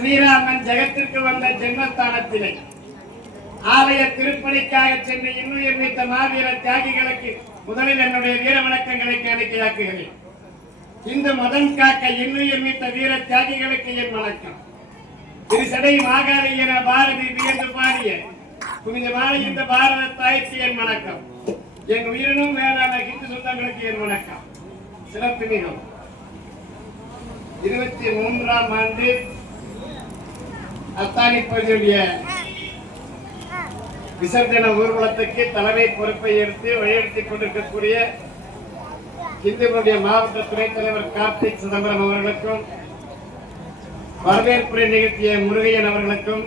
ஸ்ரீராமன் ஜெகத்திற்கு வந்த ஜென்மஸ்தானத்திலே ஆலய திருப்பணிக்காக சென்று இன்னுயிர் நீத்த மாவீர தியாகிகளுக்கு முதலில் என்னுடைய வீர வணக்கங்களை காணிக்கையாக்குகிறேன். இந்து மதம் காக்க இன்னுயிர் நீத்த வீர தியாகிகளுக்கு என் வணக்கம். திருசடை மாகாளி என பாரதி வியந்து பாடிய புனிதமான இந்த பாரத தாய்க்கு என் வணக்கம். என் உயிரினும் மேலான இந்து சொந்தங்களுக்கு என் வணக்கம். சிறப்பு மிகும் 23ஆம் ஆண்டு அத்தானி பகுதியுடைய விசர்ஜன ஊர்வலத்துக்கு தலைமை பொறுப்பை எடுத்து வழிநடத்திக் கொண்டிருக்கக்கூடிய இந்துக்களுடைய மாவட்ட துணைத் தலைவர் கார்த்திக் சிதம்பரம் அவர்களுக்கும், வரவேற்புரை நிகழ்த்திய முருகையன் அவர்களுக்கும்,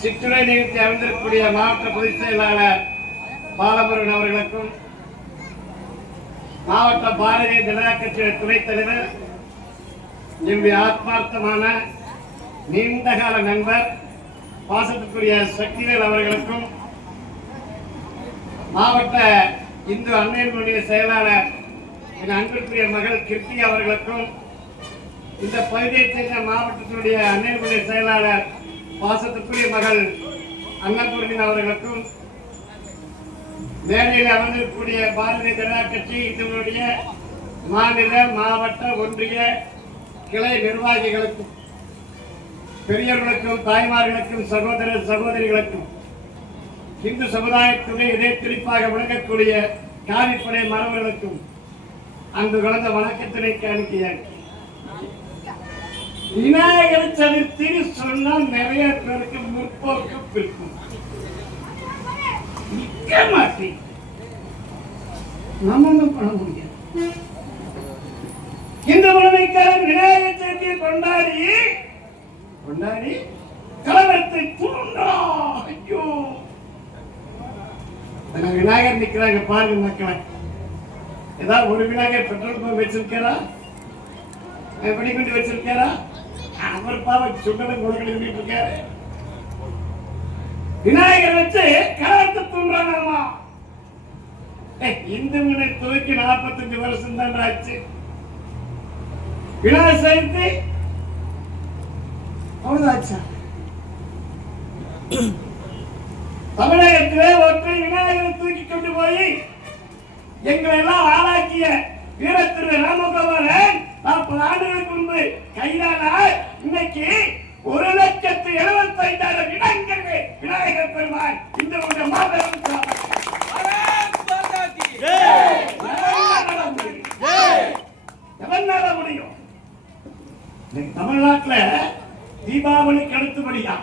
சிற்றுரை நிகழ்த்தி அறிந்திருக்கக்கூடிய மாவட்ட பொதுச் செயலாளர் பாலமுருகன் அவர்களுக்கும், மாவட்ட பாரதிய ஜனதா கட்சியுடைய துணைத் தலைவர் என்னுடைய ஆத்மார்த்தமான நீண்டகால நண்பர் பாசத்துக்குரிய சக்திவேல் அவர்களுக்கும், மாவட்ட இந்து அன்னையனுடைய செயலாளர் என் அன்பிற்குரிய மகள் கிருத்தி அவர்களுக்கும், இந்த பகுதியைச் சேர்ந்த மாவட்டத்தினுடைய அன்னையனுடைய செயலாளர் பாசத்துக்குரிய மகள் அன்னபூர்ணின் அவர்களுக்கும், மேடையில் அமர்ந்திருக்கக்கூடிய பாரதிய ஜனதா கட்சி இதனுடைய மாநில மாவட்ட ஒன்றிய கிளை நிர்வாகிகளுக்கும், பெரியவர்களுக்கும், தாய்மார்களுக்கும், சகோதர சகோதரிகளுக்கும், இந்து சமுதாயத்துடைய இதே குறிப்பாக விளங்கக்கூடிய காவிப்படை மரபர்களுக்கும் அங்கு கலந்த வணக்கத்தினை காணிக்கையாக விநாயகர் சதுர்த்தி சொன்னால் நிறைய பேருக்கு முற்போக்கு பிற்கும் நிக்க மாட்டேன். நம்ம ஒன்றும் பண்ண முடியாது. இந்த முழுமைக்காரன் விநாயகர் சதுர்த்தியை கொண்டாடி கலவரத்தை தூண்டா. ஐயோ, விநாயகர் நிக்கிறாங்க பாருங்க மக்களை. ஏதாவது ஒரு விநாயகர் பெட்ரோல் பம்ப் வச்சிருக்காரா, வெடிகுண்டு வச்சிருக்காரா? அவர் பாவம் சுண்டலை கொடுக்க இருக்காரு. விநாயகர் வச்சு கலவரத்தை தூண்டுறாங்கம்மா. இந்து முனை துவக்கி 45 வருஷம் தான் ஆச்சு. விநாயகர் சதுர்த்தி அவ்வளவுதாச்சா? தமிழகத்திலே ஒற்றை விநாயகரை தூக்கி கொண்டு போய் எங்களை எல்லாம் ஆளாக்கிய வீரத்திரு ராமகோபாலன் 40 ஆண்டுகளுக்கு முன்பு கைதானார். இன்னைக்கு 1,75,000 இடங்கள் விநாயகர் பெருமாள் இந்த மாபெரும் எவனால முடியும்? தமிழ்நாட்டில் தீபாவளிக்கு அடுத்தபடியா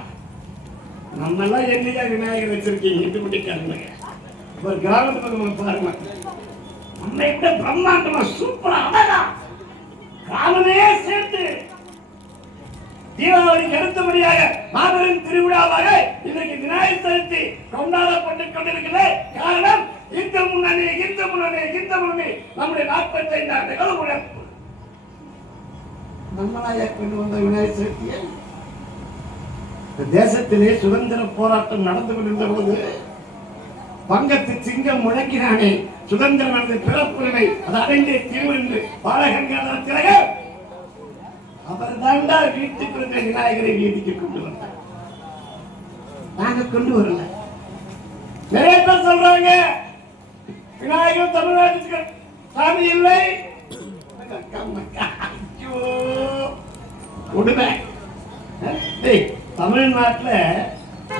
நம்ம எல்லாம் என்னையா விநாயகர் வச்சிருக்கீங்க? இட்டு முடிக்காருங்க ஒரு கிராமத்துக்கு பாருங்க, நம்ம எப்படி பிரம்மாண்டமா சூப்பரா அழகா கிராமமே சேர்த்து தீபாவளிக்கு அடுத்தபடியாக மாபெரும் திருவிழாவாக இன்றைக்கு விநாயகர் சதுர்த்தி கொண்டாடப்பட்டுக் கொண்டிருக்கிறது. காரணம் இந்து முன்னணி நம்முடைய 45 ஆண்டுகள் உழைப்பு. நம்மளாயா கொண்டு வந்த விநாயகர் சதுர்த்தியை தேசத்திலே சுதந்திர போராட்டம் நடந்து கொண்டிருந்த போது வங்கத்து சிங்கம் முழங்கினானே, சுதந்திரம் எனது பிறப்புரிமை, அது அடைந்தே தீர்வு என்று பாலகங்காதர திலகர் அவர் தாண்டா வீட்டுக்கு இருந்த விநாயகரை வீதிக்கு கொண்டு வந்தார். நாங்க கொண்டு வரல. நிறைய பேர் சொல்றாங்க விநாயகர் தமிழ்நாட்டுக்கு சாமி இல்லை. உடுமை தமிழ்நாட்டில்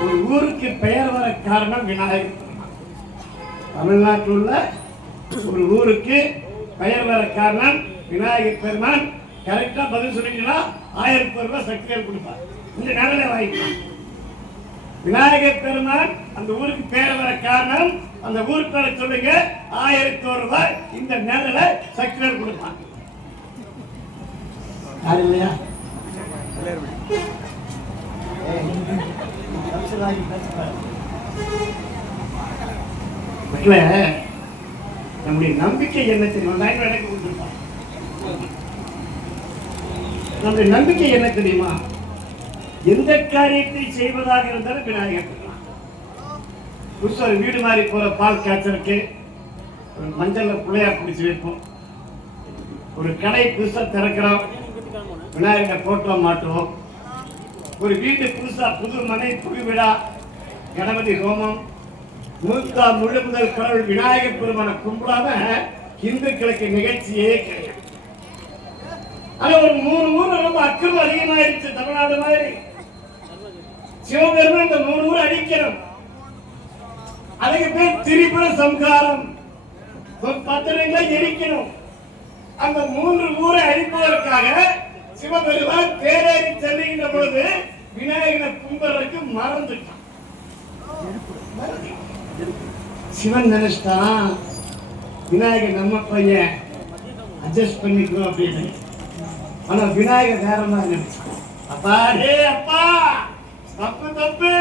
ஒரு ஊருக்கு பெயர் வர காரணம் விநாயகர். தமிழ்நாட்டில் உள்ள ஒரு ஊருக்கு பெயர் வர காரணம் விநாயகர் பெருமான். கரெக்டா பதில் சொன்னீங்கன்னா 1000 ரூபாய் சக்திகள் கொடுப்பார். இந்த நேரில் வாங்கிக்கலாம். விநாயகர் பெருமான் அந்த ஊருக்கு பெயர் வர காரணம், அந்த ஊருக்கு பேரை சொல்லுங்க, 1001 ரூபாய் இந்த நேரில் சக்திகள் கொடுப்பார். யார் இல்லையா? நம்முடைய நம்பிக்கை என்ன தெரியுமா? நம்முடைய நம்பிக்கை என்ன தெரியுமா? எந்த காரியத்தை செய்வதாக இருந்தாலும் விநாயகர் புதுசா வீடு மாறி போற பால் காய்ச்சலுக்கு மஞ்சள்ல புள்ளையா பிடிச்சி வைப்போம். ஒரு கடை புதுசா திறக்கிறோம், விநாயகர் போட்டோ மாட்டுவோம். ஒரு வீட்டு புதுசா புது மனை புது விழா கணபதி ஹோமம் முழு முதல் கடவுள் விநாயகர் பெருமான கும்பிடாம இந்துக்களுக்கு நிகழ்ச்சியே கிடையாது. ஆனா ஒரு 3 ஊர் ரொம்ப அக்கிரம் அதிகமாயிருச்சு. தமிழ்நாடு மாதிரி சிவபெருமான் இந்த 3 ஊர் அடிக்கணும். அதுக்கு பேர் திரிபுர சம்ஹாரம். 10 எரிக்கணும். அந்த 3 ஊரை அழிப்பதற்காக சிவபெருமான் தேரேறி செல்லுகின்ற பொழுது விநாயகரை கும்பிடுறதுக்கு மறந்துட்டான். சிவன் நினைச்சிட்டான் விநாயகர் நம்ம பையன் அட்ஜஸ்ட் பண்ணிக்கணும் அப்படின்னு. ஆனா விநாயகர் வேற மாதிரி நினைச்சான். அப்பா டே அப்பா தப்பு தப்பு,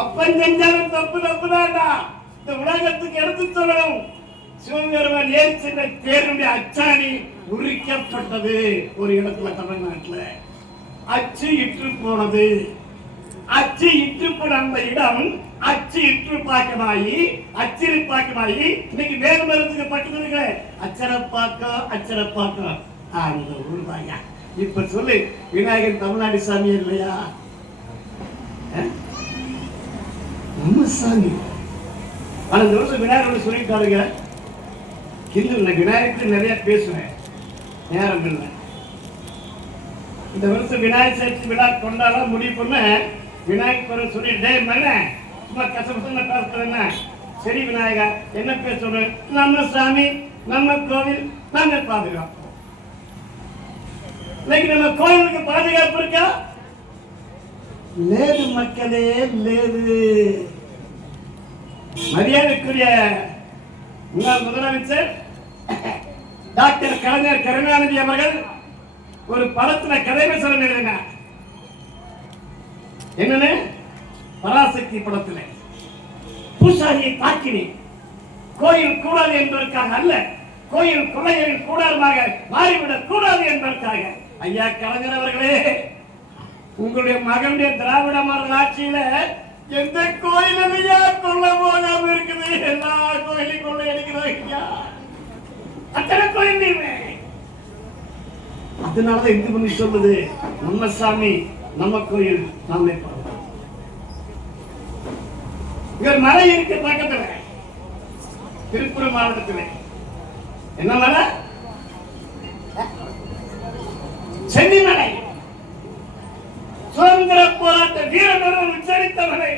அப்பன் செஞ்சாலும் தப்பு தப்புதான்டா, இந்த உலகத்துக்கு எடுத்து சொல்லணும். சிவபெருமான் ஏறி சென்ற தேருடைய அச்சாணி உரிக்கப்பட்டது. ஒரு இடத்துல தமிழ்நாட்டில் அச்சு இற்று போனது. அச்சு இற்று போன அந்த இடம் அச்சு இற்று பாக்கமாயி அச்சிறுப்பாக்கமாயி இன்னைக்கு வேறு மரத்துக்கு பட்டுக்கு அச்சரப்பாக்கம் அந்த ஊர் தாங்க. இப்ப சொல்லு, விநாயகர் தமிழ்நாடு சாமி இல்லையா? நம்ம சாமி. ஆனா இந்த வருஷம் விநாயகரோட சொல்லிட்டாருங்க. ஹிந்து விநாயகருக்கு நிறைய பேசுவேன், நேரம் இல்லை. இந்த வருஷம் விநாயகர் சதுர்த்தி விழா கொண்டாட முடிவு பண்ண விநாயகர் சொல்லிட்டு மன சும்மா கசபசன பேசுறேன்னா சரி விநாயகா என்ன பேசணும்? நம்ம சாமி, நம்ம கோவில், நம்ம பாதுகாப்பு. இன்னைக்கு நம்ம கோயிலுக்கு பாதுகாப்பு இருக்கா? லேது மக்களே லேது. மரியாதைக்குரிய முன்னாள் முதலமைச்சர் டாக்டர் கலைஞர் கருணாநிதி அவர்கள் ஒரு படத்துல கதைவசனம் எழுதினார். என்னன்னு? பராசக்தி படத்துல பூசாரியை தாக்கினேன், கோயில் கூடாது என்பதற்காக அல்ல, கோயில் கொள்ளையரின் கூடாரமாக மாறிவிடக் கூடாது என்பதற்காக. ஐயா கலைஞர் அவர்களே, உங்களுடைய மகனுடைய திராவிட மாடல் ஆட்சியில எந்த கோயிலையா கொள்ள போகாம இருக்குது? எல்லா கோயிலையும் கொள்ளை அடிக்கிறாங்க. அத்தனை கோயில். அதனாலதான் இந்து பண்ணி சொல்லுது, நம்ம சாமி நம்ம கோயில் நாமே பாருங்க. இங்க மலை இருக்கு பக்கத்துல, திருப்பூர் மாவட்டத்தில். என்ன மலை? சென்னிமலை. சுதந்திர போராட்ட வீரர்கள் உச்சரித்த மலை.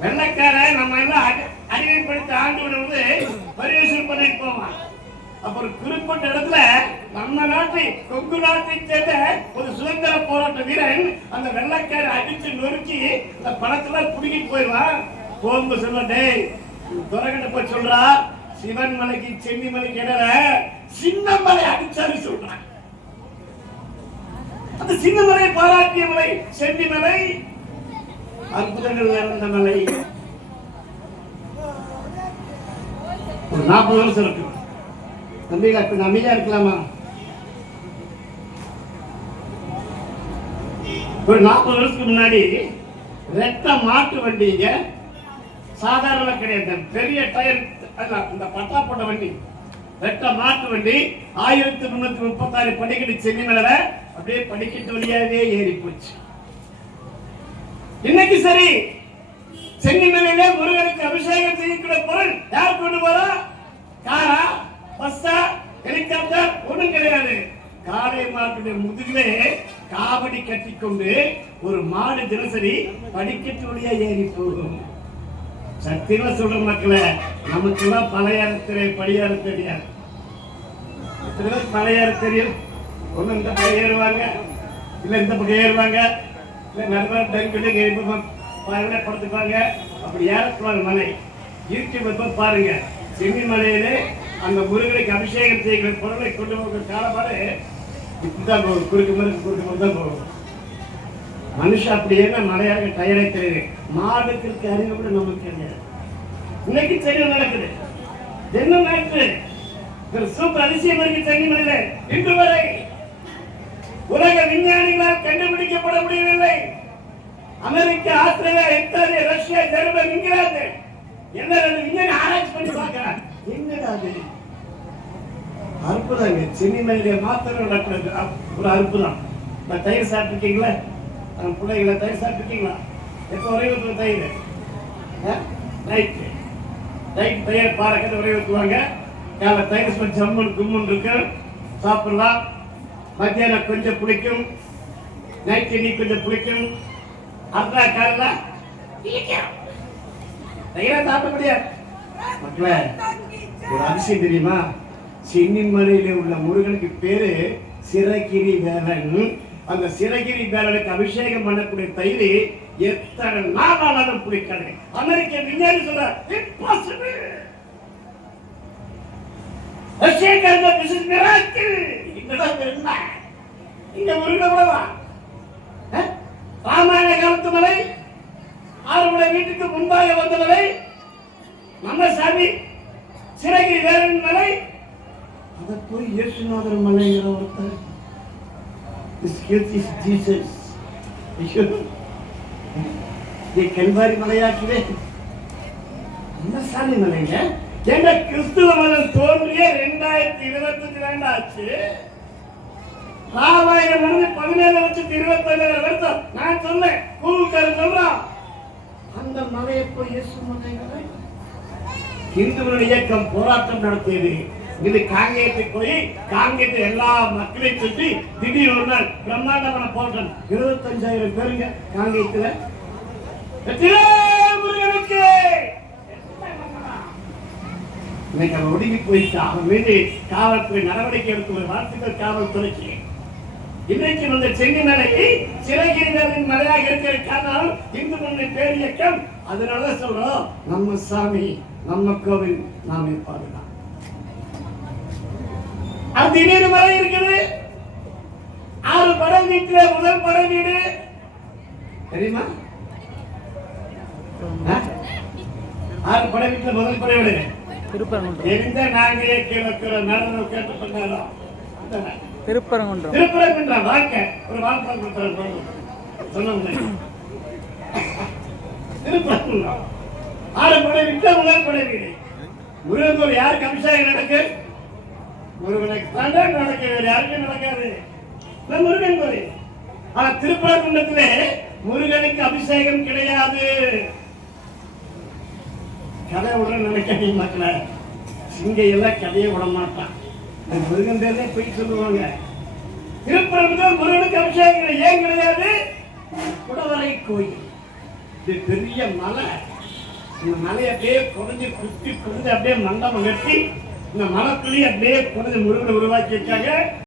வெள்ளக்கார நம்ம எல்லாம் அறிவைப்படுத்த ஆண்டு விடுவது பரிசீலனை பண்ணிட்டு போவான். அப்புறம் குறிப்பிட்ட இடத்துல நம்ம நாட்டை கொங்கு நாட்டை சேர்ந்த ஒரு சுதந்திர போராட்ட வீரன் அந்த வெள்ளக்கார அடிச்சு நொறுக்கி அந்த பணத்துல புடிக்கிட்டு போயிடுவான். போகும்போது சொல்ல, டேய் துறகிட்ட போய் சொல்றா, சிவன் மலைக்கு சென்னி மலைக்கு இடையில சின்ன மலை அடிச்சாரு சொல்றான். அந்த சின்ன மலை பாராட்டிய மலை சென்னி மலை, அற்புதங்கள் நிறைந்த மலை. ஒரு 40 வருஷம் இருக்கு. தம்பிகளா கொஞ்சம் அமைதியா இருக்கலாமா? ஒரு 40 வருஷத்துக்கு முன்னாடி ரெட்ட மாட்டு வண்டிங்க சாதாரண கிடையாது, பெரிய டயர் இந்த பட்டா போட்ட வண்டி, ரெட்ட மாட்டு வண்டி 1336 படிக்கட்டு சென்னி மேல அப்படியே படிக்கட்டு வழியாவே ஏறி போச்சு. இன்னைக்கு சரி, சென்னி மேலே முருகனுக்கு அபிஷேகம் செய்யக்கூடிய பொருள் யார் கொண்டு போறா? காரா, பஸ்ஸா, ஹெலிகாப்டர் ஒண்ணும் கிடையாது. காளை மாட்டுடைய முதுகிலே காவடி கட்டிக்கொண்டு ஒரு மாடு தினசரி படிக்கட்டு வழியா ஏறி போகும். சத்தியமா சொல்ற மக்களே, நமக்கு எல்லாம் பழையாறு படியாறு தெரியாது. பழையாறு தெரியும். ஒண்ணு இந்த பக்கம் ஏறுவாங்க, இல்ல இந்த பக்கம் ஏறுவாங்க, இல்ல நடுவர் படுத்துப்பாங்க. அப்படி ஏறக்கூடாது மலை. யூடியூப் பாருங்க, சென்னி மலையிலே அந்த முருகனுக்கு அபிஷேகம் செய்கிற பொருளை கொண்டு போகிற காலப்பாடு இப்படிதான் போகும். குறுக்கு மருந்து தான் போகும். மனுஷன் அப்படியே மலையாக டயரை தெரியுது. மாடுக்கு அறிவு கூட நமக்கு கிடையாது. இன்னைக்கு சென்னை நடக்குது. என்ன நடக்குது? சூப்பர் அதிசயம் இருக்கு சென்னை மலையில. இன்று வரை உலக விஞ்ஞானிகளால் கண்டுபிடிக்கப்பட முடியவில்லை. America, Australia, Italy, Russia, German, England என்ன விஞ்ஞானி ஆராய்ச்சி பண்ணி பார்க்கிறார். என்னடா அது? அற்புதங்க. சென்னிமலையில மாத்திரம் நடக்கிறது ஒரு அற்புதம். இந்த தயிர் சாப்பிட்டுருக்கீங்களா? பிள்ளைகளை தயிர் சாப்பிட்டுருக்கீங்களா? எப்போ உரையூற்றுல தயிர் நைட்டு தயிர் பாறைக்கத்தை உரையூற்றுவாங்க. காலை தயிர் ஜம்முன்னு கும்முன்னு இருக்கு, சாப்பிடலாம். மத்தியானம் கொஞ்சம் பிடிக்கும், நைட்டு நீ கொஞ்சம் பிடிக்கும். அப்புறா காலில் தயிரை சாப்பிட முடியாது. மக்களே, ஒரு அதிசயம் தெரியுமா? சென்னிமலையில உள்ள முருகனுக்கு பேரு சிரகிரி வேலன். அந்த சிரகிரி வேலனுக்கு அபிஷேகம் பண்ணக்கூடிய தயிர் எத்தனை நாளாலும் பிடிக்காது. அமெரிக்க விஞ்ஞானி சொல்ற இம்பாசிபிள். இங்க முருகன் கூடவா? ராமாயண காலத்து மலை, அவருடைய வீட்டுக்கு முன்பாக வந்த மலை நம்ம சாமி சிரகிரி வேலன் மலை. அதை போய் இயேசுநாதர் மலைங்கிற ஒருத்தர் கல்வாரி மலையாக்குவே நம்ம சாமி மலைங்க. எங்க கிறிஸ்துவ மதம் தோன்றிய 2022 ஆச்சு. ராமாயணம் 17,27,000 வருஷம். நான் சொன்னேன், கூகுள்காரன் சொல்றான். அந்த மலையை போய் இயேசு மலைங்கிற இந்துக்களுடைய இயக்கம் போராட்டம் நடத்தியது. இது காங்கேயத்துக்கு போய் காங்கேயத்தில் எல்லா மக்களையும் சுற்றி திடீர் ஒரு நாள் பிரம்மாண்டமான போராட்டம். 25,000 பேருங்க காங்கேயத்துல. இன்னைக்கு அவன் ஒடுங்கி போயிட்டு அவன் மீது காவல்துறை நடவடிக்கை எடுத்துள்ள வாழ்த்துக்கள் காவல்துறைக்கு. இன்றைக்கு வந்த சென்னிமலையை சிரகிரிகளின் மலையாக இருக்கிற காரணம் இந்து மண்ணை பேர் இயக்கம். அதனால சொல்றோம், நம்ம சாமி நம்ம கோவில் நாமே பாதுகாப்பு. அது இன்னொரு மலை இருக்குது. 6 படை வீட்டுல முதல் படை வீடு தெரியுமா? 6 படை வீட்டுல முதல் படை வீடு எந்த நாங்களே கேட்கிற நடனம் கேட்டு பண்ணாலும் திருப்பரங்குன்றம் வாக்க ஒரு வாழ்க்கை சொன்ன திருப்பரங்குன்றம் 6 படை வீட்டுல முதல் படை வீடு. முருகன் யாருக்கு அபிஷேகம் நடக்கு? முருகனுக்கு தான் நடக்க, வேறு யாருக்கும் நடக்காது. முருகன் கோயில். ஆனா திருப்பரங்குன்றத்திலே முருகனுக்கு அபிஷேகம் கிடையாது. கதை விட நினைக்காதீங்க மக்களை. சிங்கை எல்லாம் கதையை விட மாட்டான். முருகன் பேரே போய் சொல்லுவாங்க. திருப்பரங்குன்றம் முருகனுக்கு அபிஷேகம் ஏன் கிடையாது? குடவரை கோயில். இது பெரிய மலை. இந்த மலை அப்படியே குறைஞ்சு குத்தி குறைஞ்சு அப்படியே மண்டபம் கட்டி இந்த மலைக்குள்ளேயே அப்படியே குறைஞ்ச முருகனை உருவாக்கி இருக்காங்க.